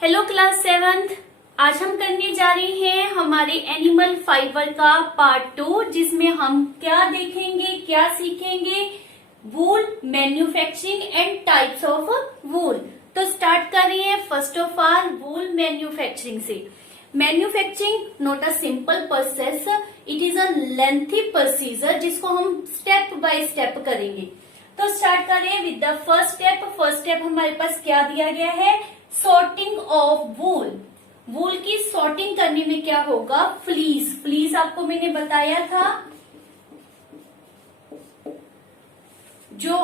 Hello class 7th। आज हम करने जा रहे हैं हमारे एनिमल फाइबर का पार्ट 2, जिसमें हम क्या देखेंगे, क्या सीखेंगे, wool manufacturing and types of wool. तो स्टार्ट कर रहे हैं first of all wool manufacturing से। Manufacturing not a simple process, it is a lengthy procedure जिसको हम स्टेप बाय स्टेप करेंगे। तो स्टार्ट कर रहे हैं with the first step. First step हमारे पास क्या दिया गया है, सॉर्टिंग ऑफ वूल। वूल की सॉर्टिंग करने में क्या होगा, फ्लीस आपको मैंने बताया था, जो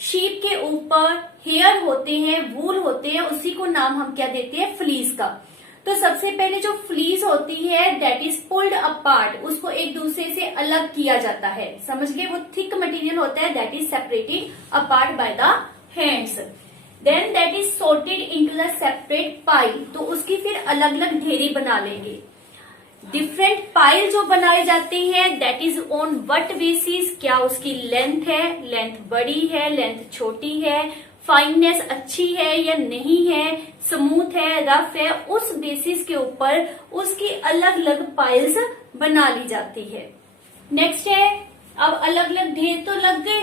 शीप के ऊपर हेयर होते हैं, वूल होते हैं, उसी को नाम हम क्या देते हैं, फ्लीस का। तो सबसे पहले जो फ्लीस होती है दैट इज पुल्ड अपार्ट, उसको एक दूसरे से अलग किया जाता है। समझ गए, वो थिक मटेरियल होता है that is separated apart by the hands. Then that is sorted into the separate pile, तो उसकी फिर अलग अलग ढेरी बना लेंगे। डिफरेंट पाइल जो बनाए जाते हैं that is on what basis, क्या उसकी लेंथ है, लेंथ बड़ी है, लेंथ छोटी है, फाइननेस अच्छी है या नहीं है, स्मूथ है, रफ है, उस बेसिस के ऊपर उसकी अलग अलग पाइल्स बना ली जाती है। नेक्स्ट है, अब अलग अलग ढेर तो लग गए,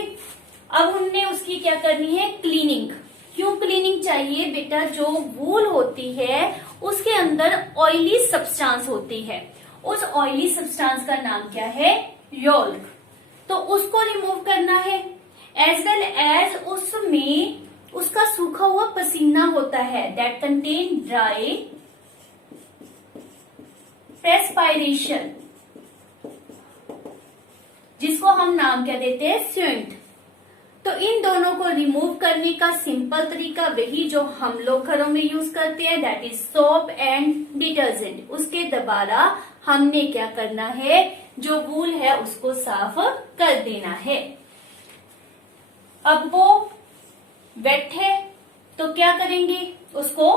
अब हमने उसकी क्या करनी है, क्लीनिंग। क्यों क्लीनिंग चाहिए बेटा, जो वूल होती है उसके अंदर ऑयली सब्सटेंस होती है, उस ऑयली सब्सटेंस का नाम क्या है, योल्क। तो उसको रिमूव करना है, एज वेल एज उसमें उसका सूखा हुआ पसीना होता है दैट कंटेन ड्राई प्रेस्पायरेशन, जिसको हम नाम क्या देते हैं, स्वेट। तो इन दोनों को रिमूव करने का सिंपल तरीका वही जो हम लोग घरों में यूज करते हैं, that is soap and detergent. उसके दोबारा हमने क्या करना है, जो वूल है उसको साफ कर देना है। अब वो वेट है तो क्या करेंगे, उसको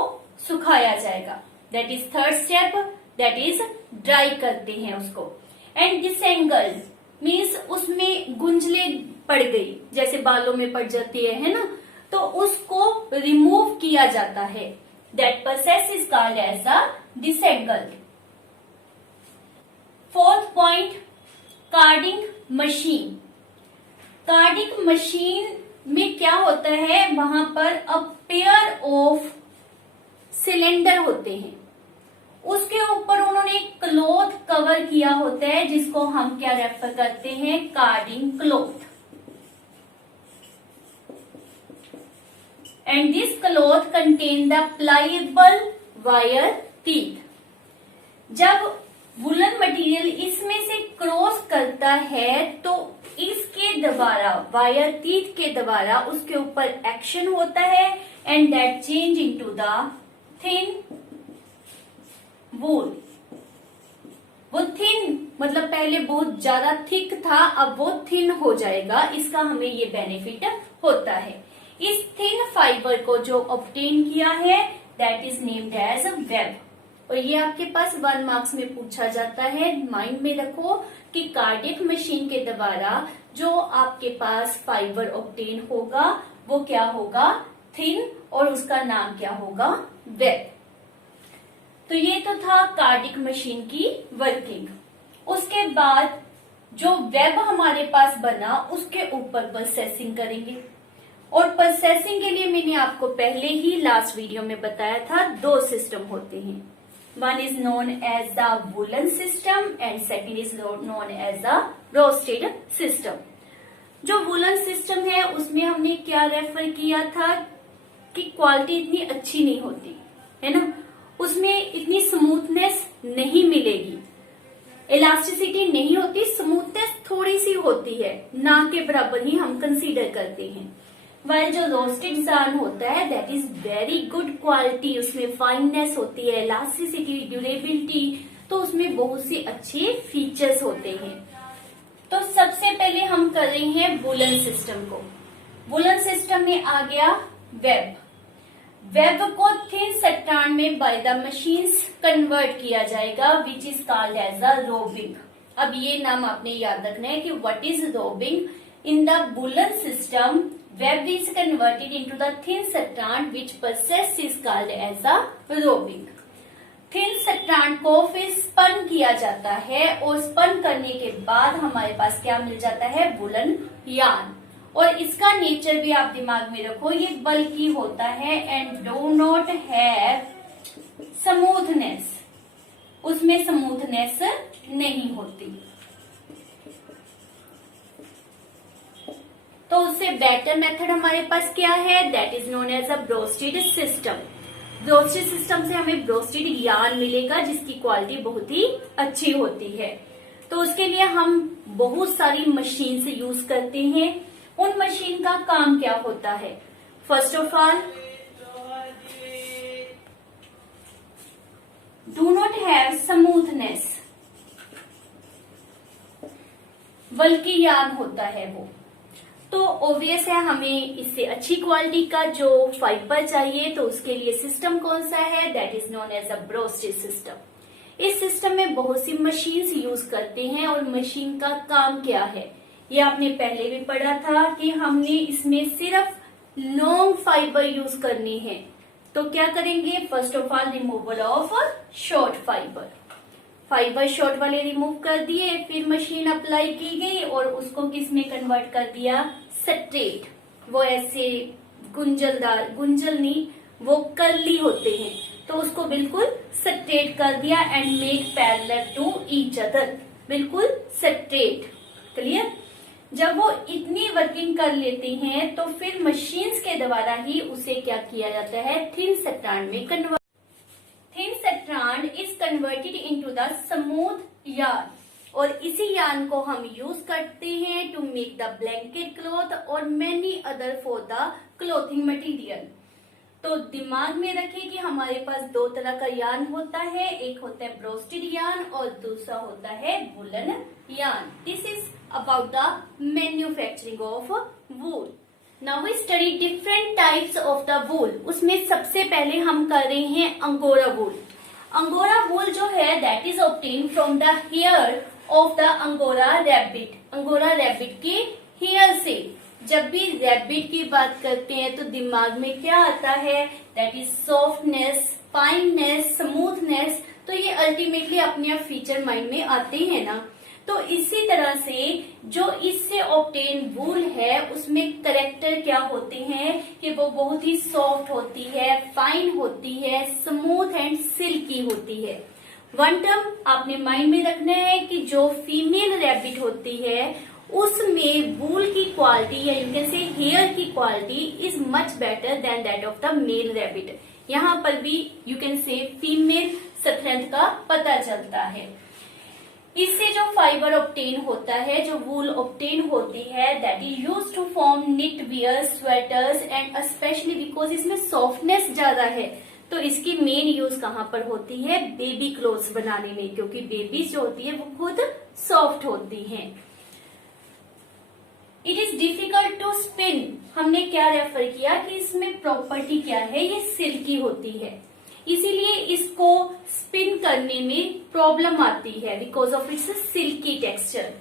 सुखाया जाएगा, that is third step, that is dry करते हैं उसको। एंड डिसेंगल मीन्स उसमें गुंजले पड़ गई, जैसे बालों में पड़ जाती है ना, तो उसको रिमूव किया जाता है, that process is called as a disentangle. Fourth point, carding machine. Carding machine में क्या होता है, वहां पर अ पेयर ऑफ सिलेंडर होते हैं, उसके ऊपर उन्होंने क्लॉथ कवर किया होता है जिसको हम क्या रेफर करते हैं, carding cloth. And this cloth contain the pliable wire teeth. जब वुलन मटेरियल इसमें से क्रॉस करता है तो इसके द्वारा, वायर टीथ के द्वारा उसके ऊपर एक्शन होता है and that change into the thin wool. वो थिन मतलब पहले बहुत ज्यादा थिक था, अब वो थिन हो जाएगा, इसका हमें ये बेनिफिट होता है। इस थिन फाइबर को जो ऑब्टेन किया है that is named as web. और ये आपके पास 1 मार्क्स में पूछा जाता है, माइंड में रखो कि कार्डियक मशीन के द्वारा जो आपके पास फाइबर ऑब्टेन होगा वो क्या होगा, थिन, और उसका नाम क्या होगा, वेब। तो ये तो था कार्डियक मशीन की वर्किंग। उसके बाद जो वेब हमारे पास बना उसके ऊपर प्रोसेसिंग करेंगे, और प्रोसेसिंग के लिए मैंने आपको पहले ही लास्ट वीडियो में बताया था, 2 सिस्टम होते हैं, one is known as the woollen system and second is known as the worsted system. जो वुलन सिस्टम है उसमें हमने क्या रेफर किया था कि क्वालिटी इतनी अच्छी नहीं होती है ना, उसमें इतनी स्मूथनेस नहीं मिलेगी, इलास्टिसिटी नहीं होती, स्मूथनेस थोड़ी सी होती है, ना के बराबर ही हम कंसीडर करते हैं। वाइल जो रोस्टेड जान होता है that is very good quality, उसमें फाइननेस होती है, इलास्टिसिटी, ड्यूरेबिलिटी, तो उसमें बहुत सी अच्छे फीचर्स होते हैं। तो सबसे पहले हम कर रहे हैं वुलन सिस्टम को। वुलन सिस्टम में आ गया वेब। वेब को थिन सट्टान में बाय द मशीन्स कन्वर्ट किया जाएगा which is called as a roving. अब ये नाम आपने याद रखना है कि what is roving. In the woollen system web is converted into the thin strand which process is called as a robbing. Thin strand को फिर स्पन किया जाता है और स्पन करने के बाद हमारे पास क्या मिल जाता है, वुलन यार्न। और इसका नेचर भी आप दिमाग में रखो, ये बल्की होता है and do not have smoothness, उसमें स्मूथनेस नहीं होती। तो उससे बेटर मेथड हमारे पास क्या है, that is known as a worsted system. Worsted system से हमें ब्रोस्टेड यार्न मिलेगा जिसकी क्वालिटी बहुत ही अच्छी होती है। तो उसके लिए हम बहुत सारी मशीन से यूज करते हैं। उन मशीन का काम क्या होता है, first of all do not have smoothness, बल्कि यार्न होता है वो। तो ऑब्वियस है हमें इससे अच्छी क्वालिटी का जो फाइबर चाहिए, तो उसके लिए सिस्टम कौन सा है, that is known as a worsted system. इस सिस्टम में बहुत सी मशीन्स यूज करते हैं और मशीन का काम क्या है ये आपने पहले भी पढ़ा था कि हमने इसमें सिर्फ लॉन्ग फाइबर यूज करनी है। तो क्या करेंगे, first of all removal of short fibre, fibre short वाले रिमूव कर दिए, फिर मशीन अप्लाई की गई और उसको किस में कन्वर्ट कर दिया, स्ट्रेट। वो ऐसे गुंजलदार, गुंजल नहीं, वो कर्ली होते हैं, तो उसको बिल्कुल स्ट्रेट कर दिया and make parallel to each other, बिल्कुल स्ट्रेट। क्लियर। जब वो इतनी वर्किंग कर लेते हैं तो फिर मशीन्स के द्वारा ही उसे क्या किया जाता है, थिन स्ट्रैंड में convert. Thin strand is converted into the smooth yarn और इसी यार्न को हम यूज करते हैं to make the blanket cloth और many other for the clothing material. तो दिमाग में रखें कि हमारे पास दो तरह का यार्न होता है, एक होता है ब्रोस्टेड यार्न और दूसरा होता है woollen yarn. This is about the manufacturing of wool. Now we study different types of the wool. उसमें सबसे पहले हम कर रहे हैं अंगोरा वूल। अंगोरा वूल जो है that is obtain from the hair of the angora rabbit. Angora rabbit के हेयर से। जब भी रैबिट की बात करते हैं तो दिमाग में क्या आता है, that is softness, fineness, smoothness. तो ये अल्टीमेटली अपने आप फीचर माइंड में आते हैं ना। तो इसी तरह से जो इससे ऑब्टेन वूल है उसमें करेक्टर क्या होते हैं कि वो बहुत ही सॉफ्ट होती है, फाइन होती है, स्मूथ एंड सिल्की होती है। वन टर्म आपने माइंड में रखना है कि जो फीमेल रैबिट होती है उसमें वूल की क्वालिटी या यू कैन से हेयर की quality is much better than that of the male rabbit. यहाँ पर भी you can say female strength का पता चलता है। इससे जो फाइबर ऑब्टेन होता है, जो वूल ऑब्टेन होती है, that is use to form knitwear, sweaters and specially because इसमें सॉफ्टनेस ज्यादा है तो इसकी मेन यूज कहाँ पर होती है, बेबी क्लोथ्स बनाने में, क्योंकि बेबीज जो होती है वो खुद सॉफ्ट होती हैं। It is difficult to spin. हमने क्या रेफर किया कि इसमें प्रॉपर्टी क्या है, ये सिल्की होती है, इसीलिए इसको स्पिन करने में प्रॉब्लम आती है because of its silky texture.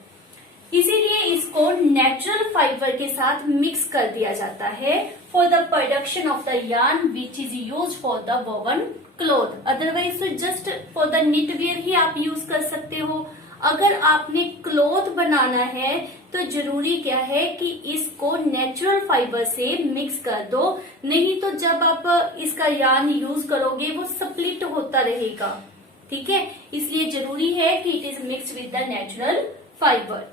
इसीलिए इसको नेचुरल फाइबर के साथ मिक्स कर दिया जाता है for the production of the yarn which is use for the woven cloth. Otherwise तो just for the knit wear ही आप यूज कर सकते हो। अगर आपने क्लॉथ बनाना है तो जरूरी क्या है कि इसको नेचुरल फाइबर से मिक्स कर दो, नहीं तो जब आप इसका यार्न यूज करोगे वो स्प्लिट होता रहेगा। ठीक है, इसलिए जरूरी है कि it is mix with the natural fibre.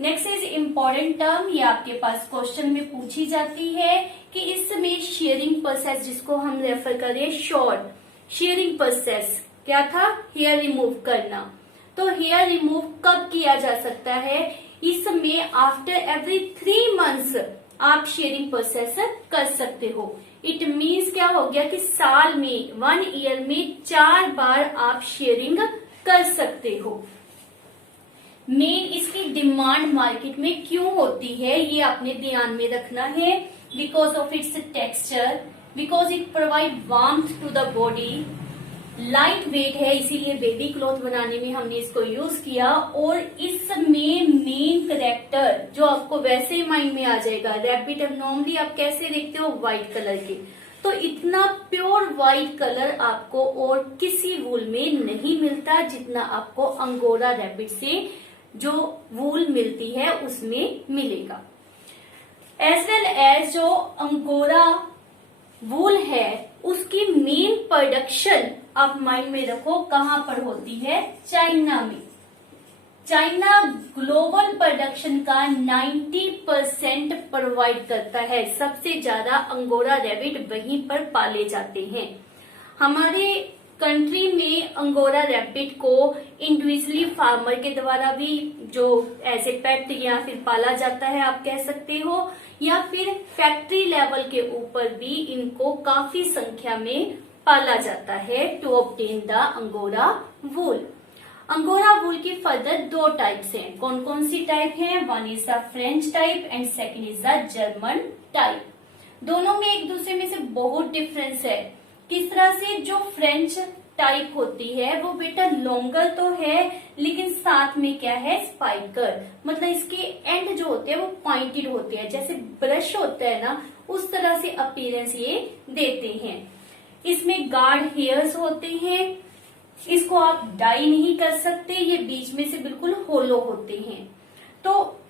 Next is important term, ये आपके पास क्वेश्चन में पूछी जाती है कि इसमें शेयरिंग प्रोसेस जिसको हम रेफर करें शॉर्ट शेयरिंग प्रोसेस क्या था, हेयर रिमूव करना। तो हेयर रिमूव कब किया जा सकता है, इसमें आफ्टर एवरी 3 मंथ्स आप शेयरिंग प्रोसेस कर सकते हो। इट मीन्स क्या हो गया कि साल में 1 ईयर में 4 बार आप शेयरिंग कर सकते हो। मेन इसकी डिमांड मार्केट में क्यों होती है ये आपने ध्यान में रखना है, because of its texture, because it provide warmth to the body light weight है, इसीलिए बेबी क्लॉथ बनाने में हमने इसको यूज किया। और इसमें मेन करेक्टर जो आपको वैसे ही माइंड में आ जाएगा, रैबिट अब नॉर्मली आप कैसे देखते हो, व्हाइट कलर के, तो इतना प्योर व्हाइट कलर आपको और किसी वूल में नहीं मिलता जितना आपको अंगोरा रैबिट से जो वूल मिलती है उसमें मिलेगा। एज वेल एज जो अंगोरा वूल है उसकी मेन प्रोडक्शन आप माइंड में रखो कहां पर होती है, चाइना में। चाइना ग्लोबल प्रोडक्शन का 90% प्रोवाइड करता है, सबसे ज्यादा अंगोरा रैबिट वहीं पर पाले जाते हैं। हमारे कंट्री में अंगोरा रैबिट को इंडिविजुअली फार्मर के द्वारा भी जो एज ए पेट या फिर पाला जाता है आप कह सकते हो, या फिर फैक्ट्री लेवल के ऊपर भी इनको काफी संख्या में पाला जाता है to obtain the angora wool. Angora wool की फर्दर दो टाइप्स हैं। कौन कौन सी टाइप हैं? One is the French type and second is the German type. दोनों में एक दूसरे में से बहुत डिफरेंस है। किस तरह से? जो फ्रेंच टाइप होती है वो बेटा लॉन्गर तो है लेकिन साथ में क्या है, स्पाइकर, मतलब इसके एंड जो होते हैं वो पॉइंटेड होते हैं, जैसे ब्रश होता है ना उस तरह से अपीयरेंस ये देते हैं। इसमें गार्ड हेयर्स होते हैं, इसको आप डाई नहीं कर सकते, ये बीच में से बिल्कुल होलो होते हैं, तो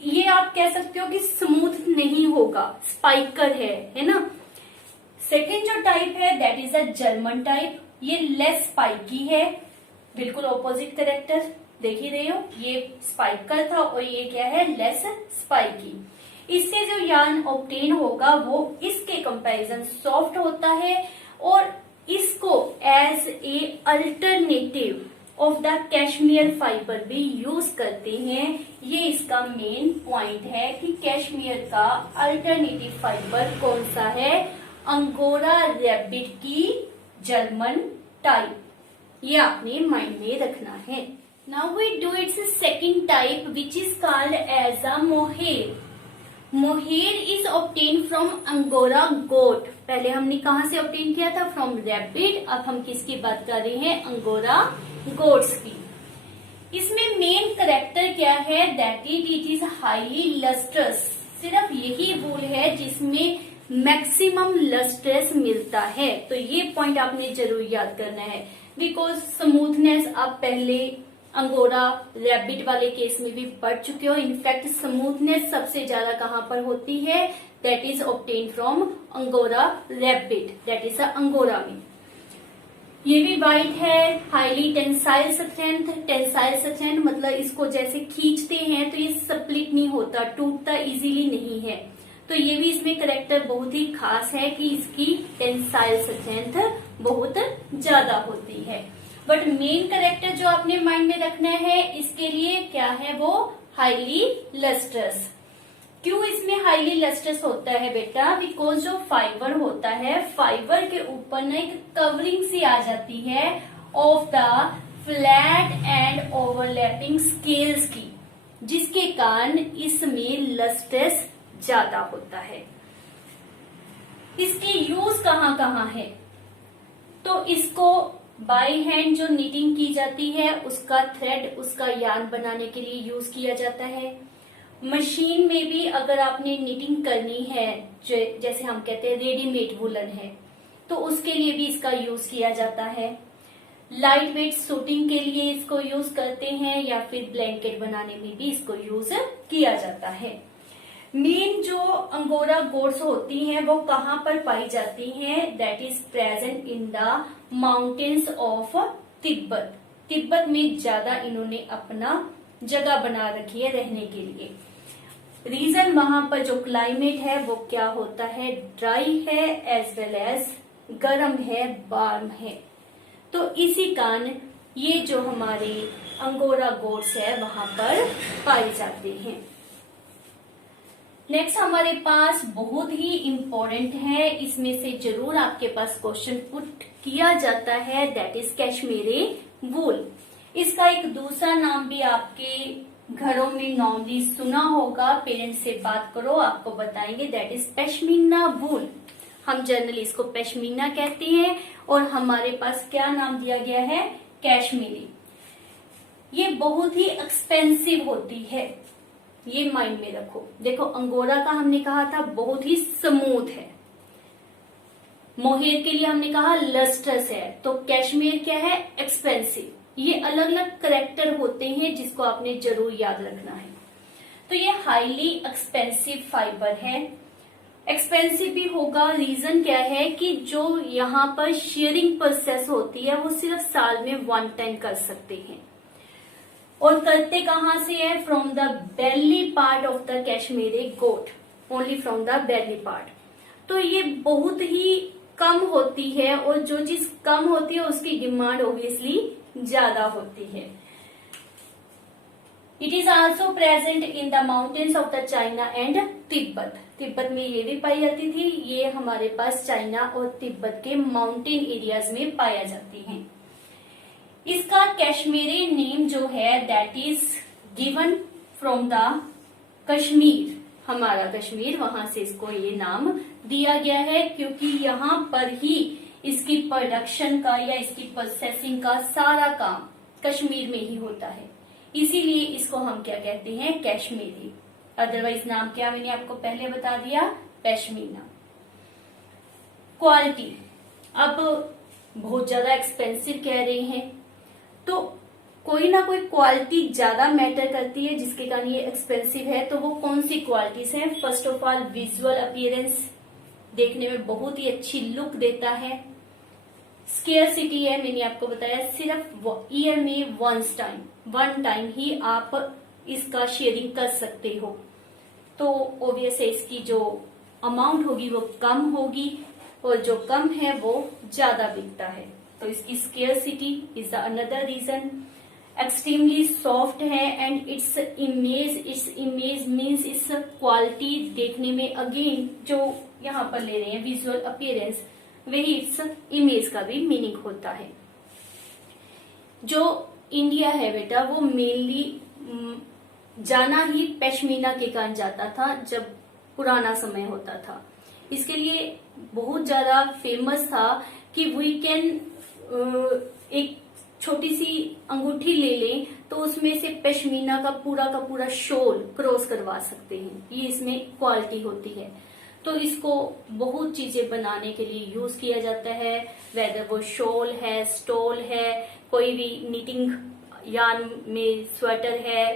ये आप कह सकते हो कि स्मूथ नहीं होगा, स्पाइकर है ना। सेकेंड जो टाइप है that is a German type, ये लेस स्पाइकी है, बिल्कुल ऑपोजिट कैरेक्टर देख ही रहे हो, ये स्पाइकर था और ये क्या है, लेस स्पाइकी। इससे जो यार्न ऑब्टेन होगा वो इसके कंपैरिजन सॉफ्ट होता है और इसको as a alternative of the cashmere fibre भी यूज करते हैं। ये इसका मेन पॉइंट है कि कैशमियर का अल्टरनेटिव फाइबर कौन सा है, अंगोरा रैबिट की जर्मन टाइप, ये आपने माइंड में रखना है। Now we do its second type which is called as a mohair. Mohair is obtain from angora goat. पहले हमने कहा से ऑब्टेन किया था, फ्रॉम रैबिट। अब हम किसकी बात कर रहे हैं, अंगोरा गोट्स की। इसमें मेन करेक्टर क्या है, that it is highly lustrous. सिर्फ यही वूल है जिसमें मैक्सिमम लस्ट्रेस मिलता है, तो ये पॉइंट आपने जरूर याद करना है। बिकॉज स्मूथनेस आप पहले अंगोरा रैबिट वाले केस में भी पढ़ चुके हो। इनफैक्ट स्मूथनेस सबसे ज्यादा कहां पर होती है, that is obtain from angora rabbit, that is angora में। ये भी वाइट है, highly tensile strength. Tensile strength मतलब इसको जैसे खींचते हैं तो ये स्प्लिट नहीं होता, टूटता इजीली नहीं है, तो ये भी इसमें करेक्टर बहुत ही खास है कि इसकी टेंसाइल स्ट्रेंथ बहुत ज्यादा होती है। बट मेन करेक्टर जो आपने माइंड में रखना है इसके लिए क्या है, वो हाईली लस्ट्रस। क्यों इसमें हाईली लस्ट्रस होता है बेटा, बिकॉज जो फाइबर होता है, फाइबर के ऊपर ना एक कवरिंग सी आ जाती है of the flat and overlapping scales की, जिसके कारण इसमें लस्ट्रस ज्यादा होता है। इसके यूज कहाँ कहाँ है, तो इसको बाय हैंड जो नीटिंग की जाती है उसका थ्रेड, उसका यार्न बनाने के लिए यूज किया जाता है। मशीन में भी अगर आपने नीटिंग करनी है, जैसे हम कहते हैं रेडीमेड वुलन है, तो उसके लिए भी इसका यूज किया जाता है। लाइट वेट सूटिंग के लिए इसको यूज करते हैं या फिर ब्लैंकेट बनाने में भी इसको यूज किया जाता है। मेन जो अंगोरा गोट्स होती हैं वो कहाँ पर पाई जाती हैं, that is present in the mountains of Tibet. Tibet में ज्यादा इन्होंने अपना जगह बना रखी है रहने के लिए। रीजन वहां पर जो क्लाइमेट है वो क्या होता है, ड्राई है एज वेल एज गर्म है, वार्म है, तो इसी कारण ये जो हमारे अंगोरा गोट्स है वहां पर पाए जाते हैं। नेक्स्ट हमारे पास बहुत ही इम्पोर्टेंट है, इसमें से जरूर आपके पास क्वेश्चन पुट किया जाता है, दैट इज कैशमीरी वूल। इसका एक दूसरा नाम भी आपके घरों में नॉर्मली सुना होगा, पेरेंट्स से बात करो आपको बताएंगे, दैट इज पश्मीना वूल। हम जनरली इसको पश्मीना कहते हैं, और हमारे पास क्या नाम दिया गया है, कश्मीरी। ये बहुत ही एक्सपेंसिव होती है, ये माइंड में रखो। देखो अंगोरा का हमने कहा था बहुत ही स्मूथ है, मोहेर के लिए हमने कहा लस्ट्रस है, तो कश्मीर क्या है, एक्सपेंसिव। ये अलग अलग करेक्टर होते हैं जिसको आपने जरूर याद रखना है। तो ये हाईली एक्सपेंसिव फाइबर है। एक्सपेंसिव भी होगा, रीजन क्या है कि जो यहाँ पर शेयरिंग प्रोसेस होती है वो सिर्फ साल में 1 टाइम कर सकते हैं, और करते कहाँ से है, from the belly part of the Kashmiri goat, only from the belly part. तो ये बहुत ही कम होती है, और जो चीज कम होती है उसकी डिमांड ऑब्वियसली ज्यादा होती है। It is also present in the mountains of the China and Tibet. Tibet में ये भी पाई जाती थी, ये हमारे पास चाइना और तिब्बत के माउंटेन एरियाज में पाया जाती है। इसका कश्मीरी नेम जो है that is given from the Kashmir, हमारा कश्मीर, वहां से इसको ये नाम दिया गया है, क्योंकि यहाँ पर ही इसकी प्रोडक्शन का या इसकी प्रोसेसिंग का सारा काम कश्मीर में ही होता है, इसीलिए इसको हम क्या कहते हैं, कश्मीरी। अदरवाइज नाम क्या मैंने आपको पहले बता दिया, पश्मीना। क्वालिटी, अब बहुत ज्यादा एक्सपेंसिव कह रहे हैं तो कोई ना कोई क्वालिटी ज्यादा मैटर करती है जिसके कारण ये एक्सपेंसिव है। तो वो कौन सी क्वालिटीज हैं? First of all visual appearance, देखने में बहुत ही अच्छी लुक देता है। स्केयरसिटी है, मैंने आपको बताया सिर्फ ईयर में वन टाइम ही आप इसका शेयरिंग कर सकते हो, तो ऑब्वियस है इसकी जो अमाउंट होगी वो कम होगी, और जो कम है वो ज्यादा बिकता है, तो इसकी scarcity is the another reason. Extremely soft है एंड इट्स इमेज मीन्स इस क्वालिटी देखने में, अगेन जो यहाँ पर ले रहे हैं विजुअल अपीयरेंस, वही इट्स इमेज का भी मीनिंग होता है। जो इंडिया है बेटा वो मेनली जाना ही पश्मीना के कारण जाता था जब पुराना समय होता था। इसके लिए बहुत ज्यादा फेमस था कि वी कैन एक छोटी सी अंगूठी ले लें तो उसमें से पश्मीना का पूरा शोल क्रॉस करवा सकते हैं, ये इसमें क्वालिटी होती है। तो इसको बहुत चीजें बनाने के लिए यूज किया जाता है, वेदर वो शोल है, स्टोल है, कोई भी निटिंग यार्न में स्वेटर है,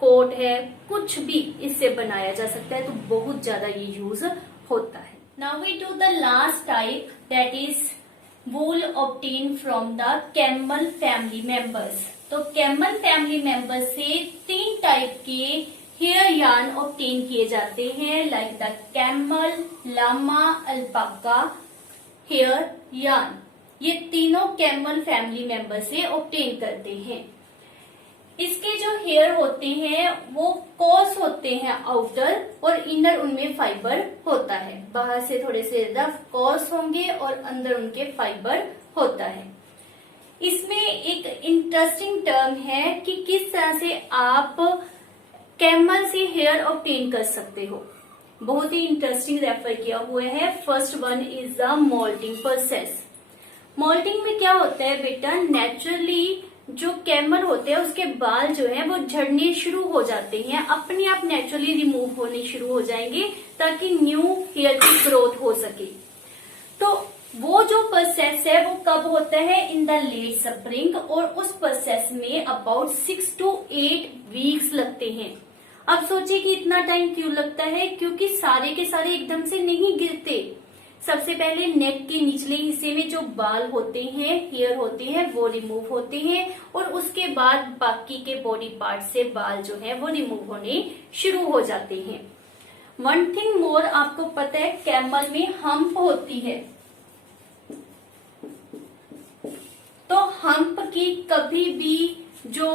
कोट है, कुछ भी इससे बनाया जा सकता है, तो बहुत ज्यादा ये यूज होता है। Now we do the last type that is wool obtain from the camel family members. तो कैमल फैमिली मेंबर्स से 3 टाइप के हेयर यार्न ऑब्टेन किए जाते हैं, like the camel, llama, alpaca hair yarn. ये तीनों कैमल फैमिली मेंबर से obtain करते हैं। इसके जो हेयर होते हैं वो कोर्स होते हैं आउटर, और इनर उनमें फाइबर होता है। बाहर से थोड़े से रफ कोर्स होंगे और अंदर उनके फाइबर होता है। इसमें एक इंटरेस्टिंग टर्म है कि किस तरह से आप कैमल से हेयर ऑब्टेन कर सकते हो, बहुत ही इंटरेस्टिंग रेफर किया हुआ है। First one is the moulting process. Moulting में क्या होता है बेटा, नेचुरली जो कैमल होते हैं उसके बाल जो है वो झड़ने शुरू हो जाते हैं, अपने आप नेचुरली रिमूव होने शुरू हो जाएंगे ताकि न्यू हेयर की ग्रोथ हो सके। तो वो जो प्रोसेस है वो कब होता है, इन द लेट स्प्रिंग, और उस प्रोसेस में अबाउट 6 to 8 वीक्स लगते हैं। अब सोचिए कि इतना टाइम क्यों लगता है, क्योंकि सारे के सारे एकदम से नहीं गिरते। सबसे पहले नेक के निचले हिस्से में जो बाल होते हैं, हेयर होते हैं, वो रिमूव होते हैं, और उसके बाद बाकी के बॉडी पार्ट से बाल जो है वो रिमूव होने शुरू हो जाते हैं। वन थिंग मोर, आपको पता है कैमल में हम्प होती है, तो हम्प की कभी भी जो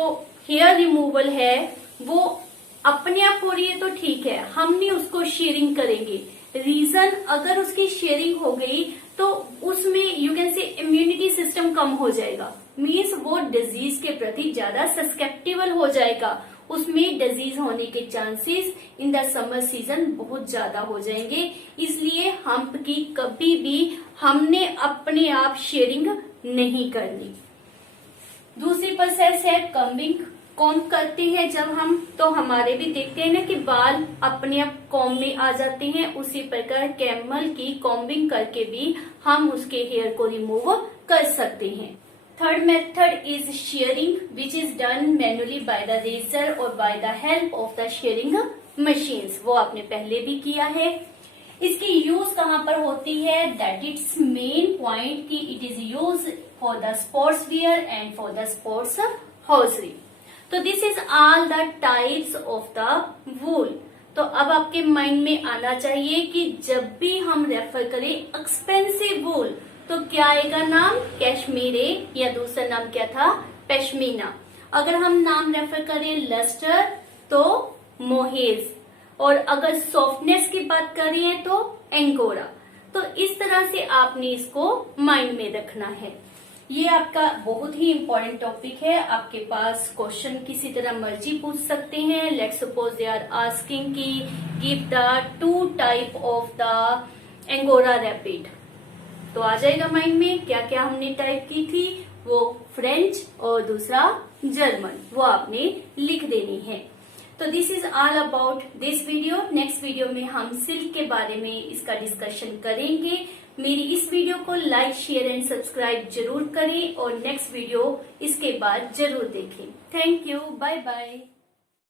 हेयर रिमूवल है वो अपने आप हो रही है तो ठीक है, हम नहीं उसको शेयरिंग करेंगे। रीजन, अगर उसकी शेयरिंग हो गई तो उसमें you can say immunity system कम हो जाएगा, मीन्स वो डिजीज के प्रति ज्यादा सस्केप्टिबल हो जाएगा, उसमें डिजीज होने के chances in the summer season बहुत ज्यादा हो जाएंगे। इसलिए हम्प की कभी भी हमने अपने आप शेयरिंग नहीं करनी। दूसरी प्रोसेस है कॉम्बिंग। कॉम्ब करते हैं जब हम, तो हमारे भी देखते हैं ना कि बाल अपने आप कॉम्ब में आ जाते हैं। उसी प्रकार कैमल की कॉम्बिंग करके भी हम उसके हेयर को रिमूव कर सकते हैं। Third method is shearing which is done manually by the razor और by the help of the shearing machines. वो आपने पहले भी किया है। इसकी यूज कहाँ पर होती है? दैट इट्स मेन पॉइंट की it is use for the sports wear and for the sports hosiery. तो this is all the types of the wool. तो अब आपके माइंड में आना चाहिए कि जब भी हम रेफर करें एक्सपेंसिव वूल तो क्या आएगा नाम? कैश्मीरे, या दूसरा नाम क्या था? पश्मीना। अगर हम नाम रेफर करें लस्टर तो मोहेज, और अगर सॉफ्टनेस की बात करें तो एंगोरा। तो इस तरह से आपने इसको माइंड में रखना है। ये आपका बहुत ही इम्पोर्टेंट टॉपिक है। आपके पास क्वेश्चन किसी तरह मर्जी पूछ सकते हैं। Let's suppose they are asking की give the 2 type of the angora rabbit, तो आ जाएगा माइंड में क्या क्या हमने टाइप की थी। वो फ्रेंच और दूसरा जर्मन, वो आपने लिख देनी है। तो this is all about this video. Next video में हम सिल्क के बारे में इसका डिस्कशन करेंगे। मेरी इस वीडियो को लाइक, शेयर एंड सब्सक्राइब जरूर करें और नेक्स्ट वीडियो इसके बाद जरूर देखें। Thank you, bye bye.